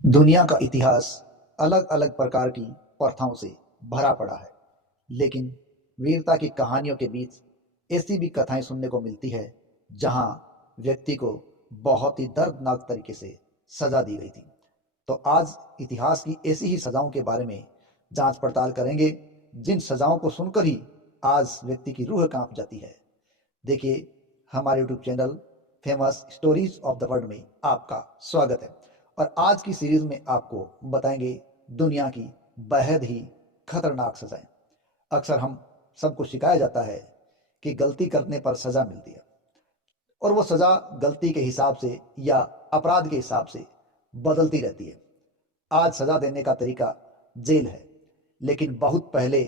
दुनिया का इतिहास अलग अलग प्रकार की प्रथाओं से भरा पड़ा है, लेकिन वीरता की कहानियों के बीच ऐसी भी कथाएं सुनने को मिलती है जहां व्यक्ति को बहुत ही दर्दनाक तरीके से सजा दी गई थी। तो आज इतिहास की ऐसी ही सजाओं के बारे में जांच पड़ताल करेंगे, जिन सजाओं को सुनकर ही आज व्यक्ति की रूह कांप जाती है। देखिए, हमारे YouTube channel famous stories of the world में आपका स्वागत है। और आज की सीरीज में आपको बताएंगे दुनिया की बेहद ही खतरनाक सजाएं। अक्सर हम सबको सिखाया जाता है कि गलती करने पर सजा मिलती है, और वो सजा गलती के हिसाब से या अपराध के हिसाब से बदलती रहती है। आज सजा देने का तरीका जेल है, लेकिन बहुत पहले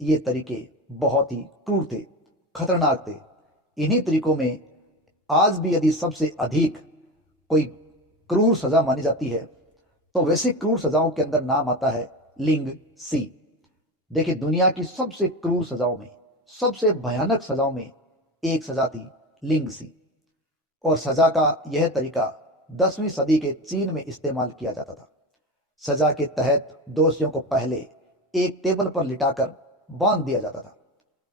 ये तरीके बहुत ही क्रूर थे, खतरनाक थे। इन्हीं तरीकों में आज भी यदि सबसे अधिक कोई क्रूर सजा मानी जाती है, तो वैसे क्रूर सजाओं के अंदर नाम आता है लिंग सी। देखिए, दुनिया की सबसे क्रूर सजाओं में, सबसे भयानक सजाओं में एक सजा थी लिंग सी। और सजा का यह तरीका 10वीं सदी के चीन में इस्तेमाल किया जाता था। सजा के तहत दोषियों को पहले एक टेबल पर लिटाकर बांध दिया जाता था,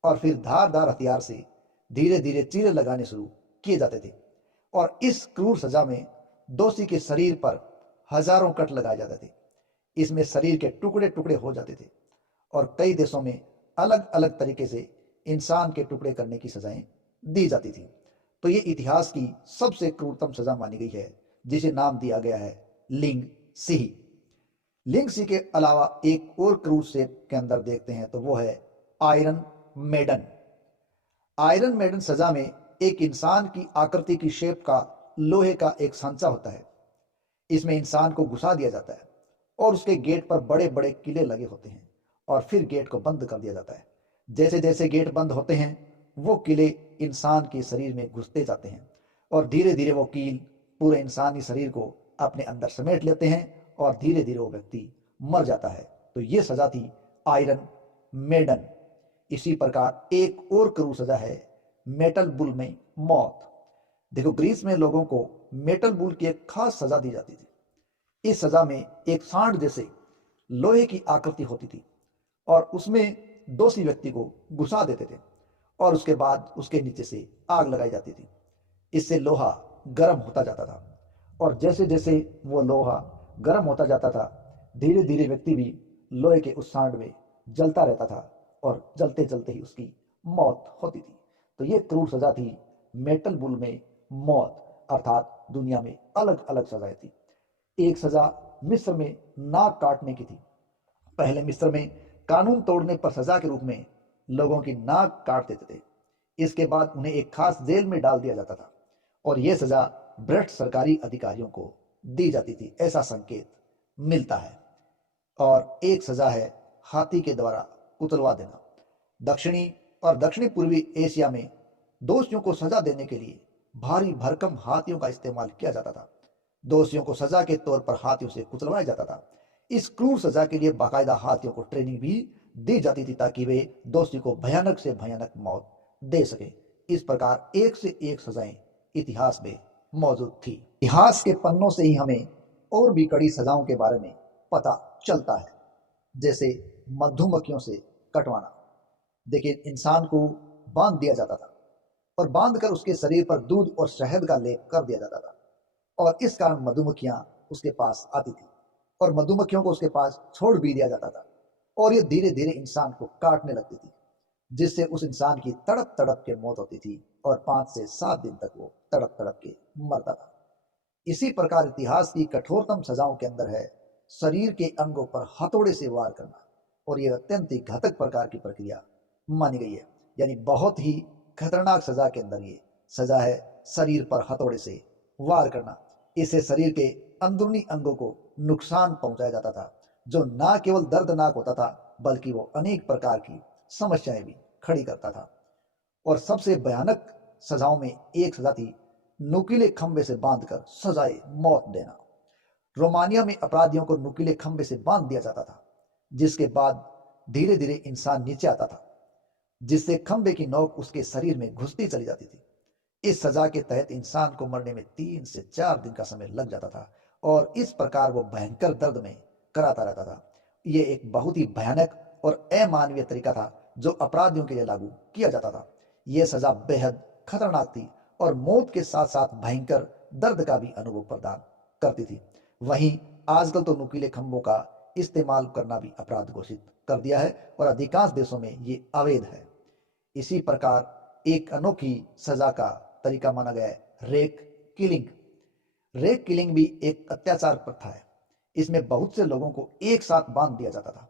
और फिर धारदार हथियार से धीरे धीरे चीरे लगाने शुरू किए जाते थे। और इस क्रूर सजा में दोषी के शरीर पर हजारों कट लगाए जाते थे। इसमें शरीर के टुकड़े टुकड़े हो जाते थे, और कई देशों में अलग अलग तरीके से इंसान के टुकड़े करने की सजाएं दी जाती थी। तो ये इतिहास की सबसे क्रूरतम सजा मानी गई है, जिसे नाम दिया गया है लिंग सिही। लिंग सी के अलावा एक और क्रूर शेप के अंदर देखते हैं, तो वो है आयरन मेडन। आयरन मेडन सजा में एक इंसान की आकृति की शेप का लोहे का एक सांचा होता है। इसमें इंसान को घुसा दिया जाता है, और उसके गेट पर बड़े बड़े किले लगे होते हैं, और फिर गेट को बंद कर दिया जाता है। जैसे जैसे गेट बंद होते हैं, वो किले इंसान के शरीर में घुसते जाते हैं, और धीरे धीरे वो कील पूरे इंसानी शरीर को अपने अंदर समेट लेते हैं, और धीरे धीरे वो व्यक्ति मर जाता है। तो ये सजा थी आयरन मेडन। इसी प्रकार एक और क्रूर सजा है मेटल बुल में मौत। देखो, ग्रीस में लोगों को मेटल बुल की एक खास सजा दी जाती थी। इस सजा में एक सांड जैसे लोहे की आकृति होती थी, और उसमें दोषी व्यक्ति को घुसा देते थे, और उसके बाद उसके नीचे से आग लगाई जाती थी। इससे लोहा गर्म होता जाता था, और जैसे जैसे वो लोहा गर्म होता जाता था, धीरे धीरे व्यक्ति भी लोहे के उस सांड में जलता रहता था, और जलते जलते ही उसकी मौत होती थी। तो ये क्रूर सजा थी मेटल बुल में मौत। अर्थात दुनिया में अलग अलग सजाएं थी। एक सजा मिस्र में नाक काटने की थी। पहले मिस्र में कानून तोड़ने पर सजा के रूप में लोगों की नाक काट देते थे। इसके बाद उन्हें एक खास जेल में डाल दिया जाता था, और यह सजा भ्रष्ट सरकारी अधिकारियों को दी जाती थी, ऐसा संकेत मिलता है। और एक सजा है हाथी के द्वारा कुचलवा देना। दक्षिणी और दक्षिणी पूर्वी एशिया में दोषियों को सजा देने के लिए भारी भरकम हाथियों का इस्तेमाल किया जाता था। दोषियों को सजा के तौर पर हाथियों से कुचलवाया जाता था। इस क्रूर सजा के लिए बाकायदा हाथियों को ट्रेनिंग भी दी जाती थी, ताकि वे दोषी को भयानक से भयानक मौत दे सके। इस प्रकार एक से एक सजाएं इतिहास में मौजूद थी। इतिहास के पन्नों से ही हमें और भी कड़ी सजाओं के बारे में पता चलता है, जैसे मधुमक्खियों से कटवाना। देखिए, इंसान को बांध दिया जाता था, और बांधकर उसके शरीर पर दूध और शहद का लेप कर दिया जाता था, और इस कारण मधुमक्खियां उसके पास आती थी, और मधुमक्खियों को उसके पास छोड़ भी दिया जाता था, और ये धीरे धीरे इंसान को काटने लगती थी, जिससे उस इंसान की तड़प तड़प के मौत होती थी, और 5 से 7 दिन तक वो तड़प तड़प के मरता था। इसी प्रकार इतिहास की कठोरतम सजाओं के अंदर है शरीर के अंगों पर हथौड़े से वार करना, और यह अत्यंत ही घातक प्रकार की प्रक्रिया मानी गई है। यानी बहुत ही खतरनाक सजा के अंदर ये सजा है शरीर पर हथौड़े से वार करना। इससे शरीर के अंदरूनी अंगों को नुकसान पहुंचाया जाता था, जो ना केवल दर्दनाक होता था, बल्कि वो अनेक प्रकार की समस्याएं भी खड़ी करता था। और सबसे भयानक सजाओं में एक सजा थी नुकीले खंबे से बांधकर सजाए मौत देना। रोमानिया में अपराधियों को नुकीले खंबे से बांध दिया जाता था, जिसके बाद धीरे धीरे इंसान नीचे आता था, जिससे खंबे की नोक उसके शरीर में घुसती चली जाती थी। इस सजा के तहत इंसान को मरने में 3 से 4 दिन का समय लग जाता था, और इस प्रकार वो भयंकर दर्द में कराता रहता था। ये एक बहुत ही भयानक और अमानवीय तरीका था जो अपराधियों के लिए लागू किया जाता था। यह सजा बेहद खतरनाक थी और मौत के साथ साथ भयंकर दर्द का भी अनुभव प्रदान करती थी। वहीं आजकल तो नुकीले खंभों का इस्तेमाल करना भी अपराध घोषित कर दिया है और अधिकांश देशों में ये अवैध है। इसी प्रकार एक अनोखी सजा का तरीका माना गया है रेक किलिंग। रेक किलिंग भी एक अत्याचार प्रथा है। इसमें बहुत से लोगों को एक साथ बांध दिया जाता था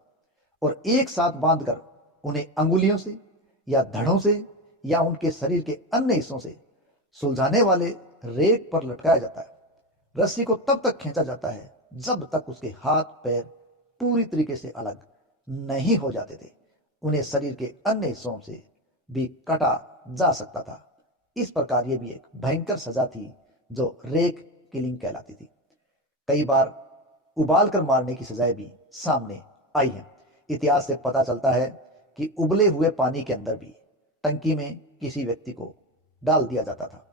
और एक साथ बांधकर उन्हें अंगुलियों से या धड़ों से या उनके शरीर के अन्य हिस्सों से सुलझाने वाले रेक पर लटकाया जाता है। रस्सी को तब तक खींचा जाता है जब तक उसके हाथ पैर पूरी तरीके से अलग नहीं हो जाते थे। उन्हें शरीर के अन्य हिस्सों से भी काटा जा सकता था। इस प्रकार यह भी एक भयंकर सजा थी जो रेक किलिंग कहलाती थी। कई बार उबाल कर मारने की सजाएं भी सामने आई हैं। इतिहास से पता चलता है कि उबले हुए पानी के अंदर भी टंकी में किसी व्यक्ति को डाल दिया जाता था।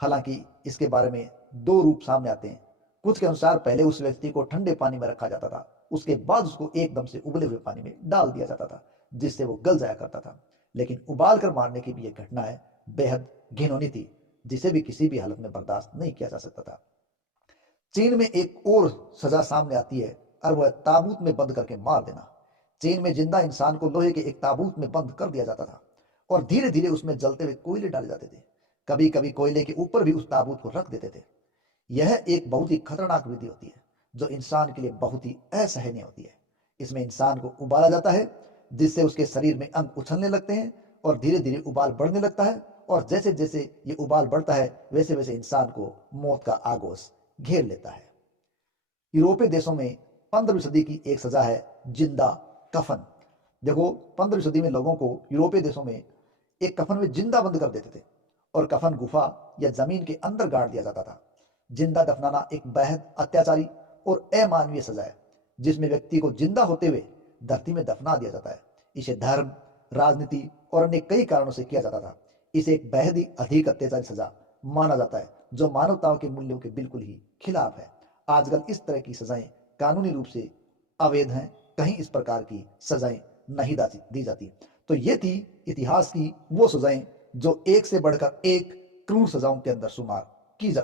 हालांकि इसके बारे में दो रूप सामने आते हैं। कुछ के अनुसार पहले उस व्यक्ति को ठंडे पानी में रखा जाता था, उसके बाद उसको एकदम से उबले हुए पानी में डाल दिया जाता था जिससे वो गल जाया करता था। लेकिन उबाल कर मारने की भी एक घटना है, बेहद घिनौनी थी, जिसे भी किसी भी हालत में बर्दाश्त नहीं किया जा सकता था। चीन में एक और सजा सामने आती है और वह ताबूत में बंद करके मार देना। चीन में जिंदा इंसान को लोहे के एक ताबूत में बंद कर दिया जाता था और धीरे धीरे उसमें जलते हुए कोयले डाले जाते थे। कभी कभी कोयले के ऊपर भी उस ताबूत को रख देते थे। यह एक बहुत ही खतरनाक विधि होती है जो इंसान के लिए बहुत ही असहनीय होती है। इसमें इंसान को उबाला जाता है जिससे उसके शरीर में अंग उछलने लगते हैं और धीरे धीरे उबाल बढ़ने लगता है और जैसे जैसे ये उबाल बढ़ता है वैसे वैसे इंसान को मौत का आगोश घेर लेता है। यूरोपीय देशों में 15वीं सदी की एक सजा है जिंदा कफन। देखो, 15वीं सदी में लोगों को यूरोपीय देशों में एक कफन में जिंदा बंद कर देते थे और कफन गुफा या जमीन के अंदर गाड़ दिया जाता था। जिंदा दफनाना एक बेहद अत्याचारी और अमानवीय सजा है जिसमें व्यक्ति को जिंदा होते हुए धरती में दफना दिया जाता है। इसे धर्म, राजनीति और अन्य कई कारणों से किया जाता था। इसे एक बेहद ही अधिक अत्याचारी सजा माना जाता है जो मानवता के मूल्यों के बिल्कुल ही खिलाफ है। आजकल इस तरह की सजाएं कानूनी रूप से अवैध हैं, कहीं इस प्रकार की सजाएं नहीं दी जाती। तो ये थी इतिहास की वो सजाएं जो एक से बढ़कर एक क्रूर सजाओं के अंदर शुमार की जाती।